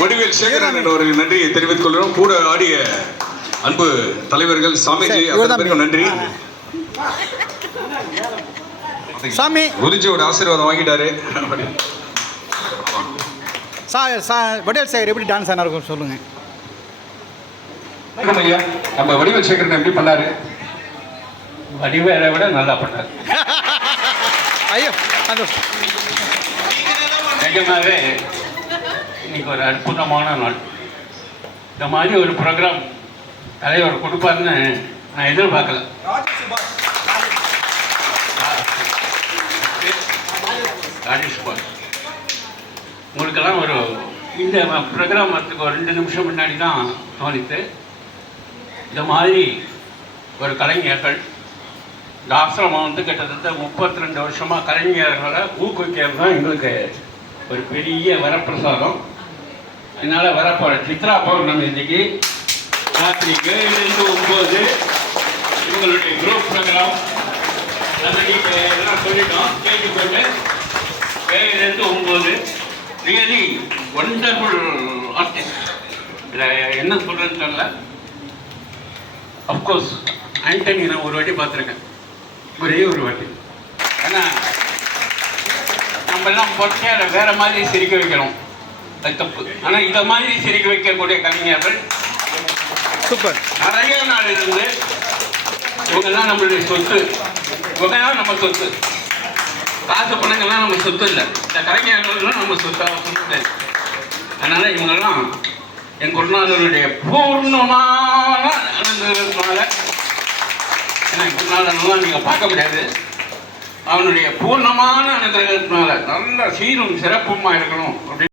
வடிவேல் சேகரன் அவர்கள் நன்றியை தெரிவித்துக் கொள்கிறோம். கூட ஆடிய அன்பு தலைவர்கள் சாமிஜி அவர்களுக்கு நன்றி. சாமி குருஜியோட ஆசீர்வாதம் வாங்கிட்டாரு. வடிவேல் சேகர் எப்படி டான்ஸ் ஆனா இருக்கும் சொல்லுங்க. ஐயா நம்ம வடிவேல் சேகரன் எப்படி பண்ணாரு? வடிவேலை விட நல்லா பண்ணாரு. ஐயோ நிஜமாவே இன்னைக்கு ஒரு அற்புதமான நாள். இந்த மாதிரி ஒரு ப்ரோக்ராம் தலைவர் கொடுப்பாருன்னு நான் எதிர்பார்க்கல. உங்களுக்கெல்லாம் ஒரு இந்த ப்ரோக்ராம் வரத்துக்கு ஒரு 2 நிமிஷம் முன்னாடி தான் தோணித்து. இந்த மாதிரி ஒரு கலைஞர்கள் இந்த ஆசிரமம் வந்து கிட்டத்தட்ட 32 வருஷமாக கலைஞர்களை ஊக்குவிக்கிறது தான் எங்களுக்கு ஒரு பெரிய வரப்பிரசாதம். அதனால் வரப்போகிற சித்ரா பௌர்ணமி இன்னைக்கு ராத்திரி 7 to 9 இவங்களுடைய குரூப் ப்ரோக்ராம் நம்ம எல்லாம் சொல்லிட்டோம். கேட்டுக்கொண்டு 7 to 9 ரியலி ஒண்டர்ஃபுல் ஆர்டிஸ்ட். இதில் என்ன சொல்கிறேன்னு தெரியல. அஃப்கோர்ஸ் ஆண்டனி நான் ஒரு வாட்டி பார்த்துருக்கேன், ஒரே ஒரு வாட்டி. ஆனால் நம்மெல்லாம் பொறுமையாக வேறு மாதிரி சிரிக்க வைக்கிறோம், அது தப்பு. ஆனால் இந்த மாதிரி சிரிக்க வைக்கக்கூடிய கலைஞர்கள் சூப்பர். நிறைய நாள் இருந்து இவங்கெல்லாம் நம்மளுடைய சொத்து. இவங்க தான் நம்ம சொத்து. காசு பணங்கள்லாம் நம்ம சொத்து இல்லை. இந்த கலைஞர்கள்லாம் நம்ம சொத்து. அதனால் இவங்கெல்லாம் என் குருநாதனுடைய பூர்ணமான அனுகிரகத்தினால, ஏன்னா குருநாதனெல்லாம் நீங்கள் பார்க்க முடியாது, அவனுடைய பூர்ணமான அனுகிரகத்தினால நல்ல சீரும் சிறப்புமா இருக்கணும் அப்படின்னு